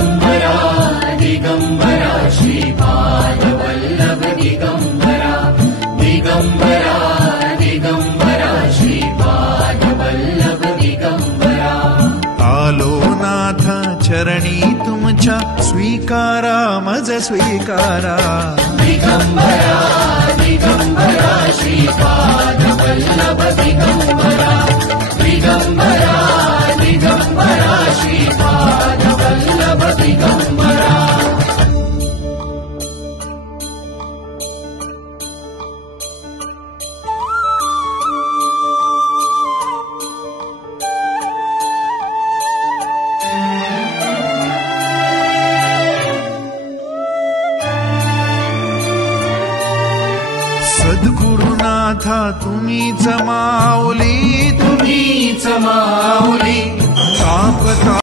दिगंबरा दिगंबरा श्रीपादवल्लभ दिगंबरा दिगंबरा दिगंबरा श्रीपादवल्लभ दिगंबरा आलो नाथ चरणी तुमच्या स्वीकारा मज स्वीकारा दिगंबरा दिगंबरा श्रीपादवल्लभ दिगंबरा दिगंबरा दिगंबरा श्रीपादवल्लभ दिगंबरा सद्गुरुनाथा तुम्हीच माऊली तुम्हीच माऊली तापता